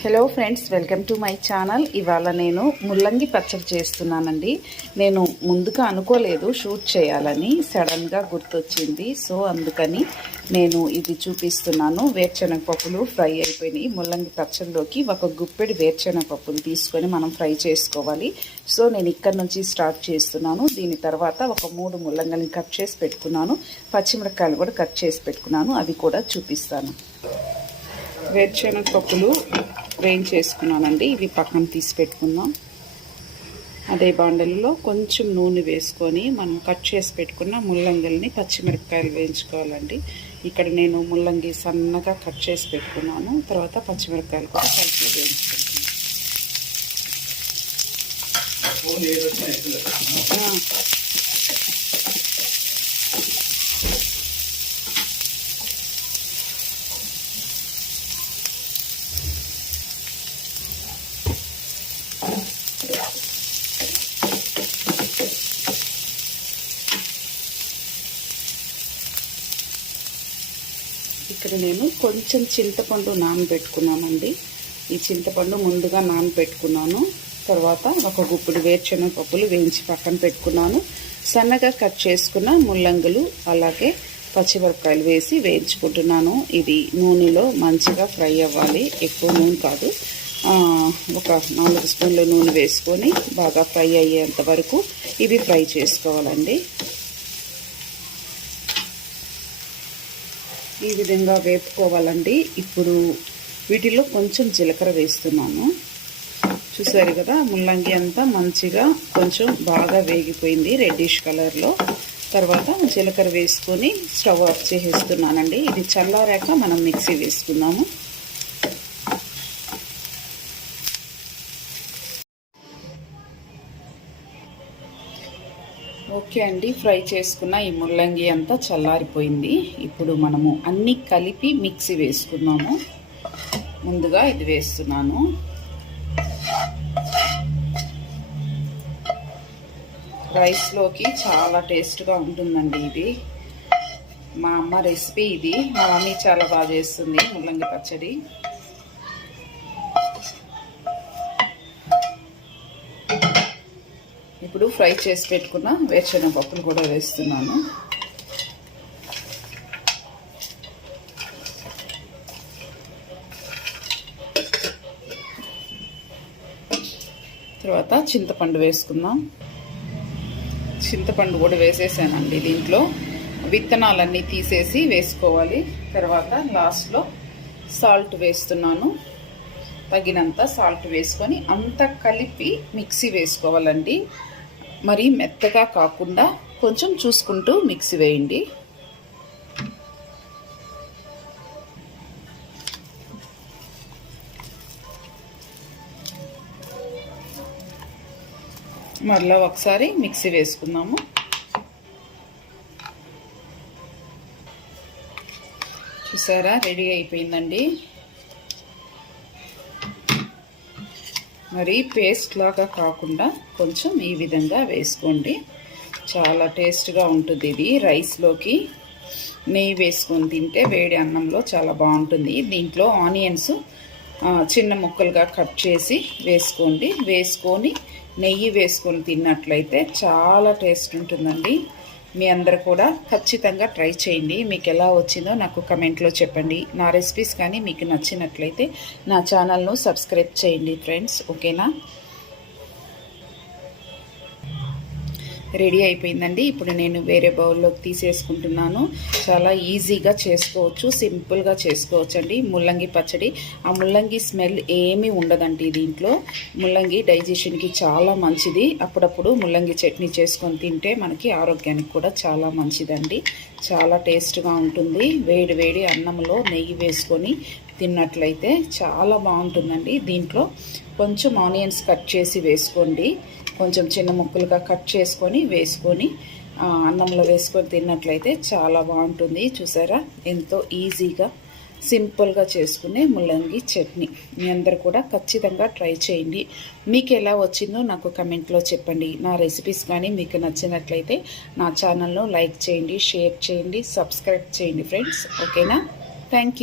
Hello friends welcome to my channel ఇవాళ నేను ముల్లంగి పచ్చడి చేస్తున్నానండి. నేను ముందుగా అనుకోలేదు షూట్ చేయాలని సడన్గా గుర్తొచ్చింది. సో అందుకని నేను ఇది చూపిస్తున్నాను. వేరుశనగ పప్పులు ఫ్రై అయిపోయినాయి. ముల్లంగి పచ్చడిలోకి ఒక గుప్పెడి వేరుశనగ తీసుకొని మనం ఫ్రై చేసుకోవాలి. సో నేను ఇక్కడ నుంచి స్టార్ట్ చేస్తున్నాను. దీని తర్వాత ఒక మూడు ముల్లంగిని కట్ చేసి పెట్టుకున్నాను. పచ్చిమిరకాయలు కూడా కట్ చేసి పెట్టుకున్నాను. అవి కూడా చూపిస్తాను. వేరుశనగ పప్పులు వేయించేసుకున్నానండి. ఇవి పక్కన తీసి పెట్టుకుందాం. అదే బాండలలో కొంచెం నూనె వేసుకొని మనం కట్ చేసి పెట్టుకున్న ముల్లంగిల్ని పచ్చిమిరపకాయలు వేయించుకోవాలండి. ఇక్కడ నేను ముల్లంగి సన్నగా కట్ చేసి పెట్టుకున్నాను. తర్వాత పచ్చిమిరపకాయలు కూడా కలిపి వేయించుకుంటున్నాను. ఇక్కడ నేను కొంచెం చింతపండు నానబెట్టుకున్నానండి. ఈ చింతపండు ముందుగా నానబెట్టుకున్నాను. తర్వాత ఒక గుప్పుడు వేరుచెనగ పప్పులు వేయించి పక్కన పెట్టుకున్నాను. సన్నగా కట్ చేసుకున్న ముల్లంగులు అలాగే పచ్చిమిరపకాయలు వేసి వేయించుకుంటున్నాను. ఇది నూనెలో మంచిగా ఫ్రై అవ్వాలి. ఎక్కువ నూనె కాదు. ఒక నాలుగు స్పూన్ల నూనె వేసుకొని బాగా ఫ్రై అయ్యేంత వరకు ఇవి ఫ్రై చేసుకోవాలండి. ఈ విధంగా వేపుకోవాలండి. ఇప్పుడు వీటిలో కొంచెం జీలకర్ర వేస్తున్నాను. చూసారు కదా ముల్లంగి అంతా మంచిగా కొంచెం బాగా వేగిపోయింది రెడ్డిష్ కలర్లో తర్వాత జీలకర్ర వేసుకొని స్టవ్ ఆఫ్ చేసేస్తున్నానండి. ఇది చల్లారాక మనం మిక్సీ వేసుకుందాము. ఓకే అండి ఫ్రై చేసుకున్న ఈ ముల్లంగి అంతా చల్లారిపోయింది. ఇప్పుడు మనము అన్నీ కలిపి మిక్సీ వేసుకున్నాము. ముందుగా ఇది వేస్తున్నాను. రైస్లోకి చాలా టేస్ట్గా ఉంటుందండి ఇది. మా అమ్మ రెసిపీ ఇది. మా మమ్మీ చాలా బాగా చేస్తుంది ముల్లంగి పచ్చడి. ఇప్పుడు ఫ్రై చేసి పెట్టుకున్న వేరుశెనగ పప్పులు కూడా వేస్తున్నాను. తర్వాత చింతపండు వేసుకుందాం. చింతపండు కూడా వేసేసానండి దీంట్లో. విత్తనాలన్నీ తీసేసి వేసుకోవాలి. తర్వాత లాస్ట్లో సాల్ట్ వేస్తున్నాను. తగినంత సాల్ట్ వేసుకొని అంత కలిపి మిక్సీ వేసుకోవాలండి. మరి మెత్తగా కాకుండా కొంచెం చూసుకుంటూ మిక్సీ వేయండి. మరలా ఒకసారి మిక్సీ వేసుకుందాము. చూసారా? రెడీ అయిపోయిందండి. మరి పేస్ట్ లాగా కాకుండా కొంచెం ఈ విధంగా వేసుకోండి. చాలా టేస్ట్గా ఉంటుంది ఇది రైస్లోకి నెయ్యి వేసుకొని తింటే వేడి అన్నంలో చాలా బాగుంటుంది. దీంట్లో ఆనియన్స్ చిన్న ముక్కలుగా కట్ చేసి వేసుకోండి. వేసుకొని నెయ్యి వేసుకొని తిన్నట్లయితే చాలా టేస్ట్ ఉంటుందండి. మీ అందరు కూడా ఖచ్చితంగా ట్రై చేయండి. మీకు ఎలా వచ్చిందో నాకు కమెంట్లో చెప్పండి. నా రెసిపీస్ కానీ మీకు నచ్చినట్లయితే నా ఛానల్ను సబ్స్క్రైబ్ చేయండి ఫ్రెండ్స్ ఓకేనా? రెడీ అయిపోయిందండి. ఇప్పుడు నేను వేరే బౌల్లోకి తీసేసుకుంటున్నాను. చాలా ఈజీగా చేసుకోవచ్చు సింపుల్గా చేసుకోవచ్చు అండి ముల్లంగి పచ్చడి. ఆ ముల్లంగి స్మెల్ ఏమీ ఉండదండి దీంట్లో. ముల్లంగి డైజెషన్కి చాలా మంచిది. అప్పుడప్పుడు ముల్లంగి చట్నీ చేసుకొని తింటే మనకి ఆరోగ్యానికి కూడా చాలా మంచిదండి. చాలా టేస్ట్గా ఉంటుంది. వేడి వేడి అన్నంలో నెయ్యి వేసుకొని తిన్నట్లయితే చాలా బాగుంటుందండి. దీంట్లో కొంచెం ఆనియన్స్ కట్ చేసి వేసుకోండి. కొంచెం చిన్న ముక్కలుగా కట్ చేసుకొని వేసుకొని అన్నంలో వేసుకొని తిన్నట్లయితే చాలా బాగుంటుంది. చూసారా? ఎంతో ఈజీగా సింపుల్గా చేసుకునే ముల్లంగి చట్నీ. మీ అందరు కూడా ఖచ్చితంగా ట్రై చేయండి. మీకు ఎలా వచ్చిందో నాకు కమెంట్లో చెప్పండి. నా రెసిపీస్ కానీ మీకు నచ్చినట్లయితే నా ఛానల్ను లైక్ చేయండి షేర్ చేయండి సబ్స్క్రైబ్ చేయండి ఫ్రెండ్స్. ఓకేనా? థ్యాంక్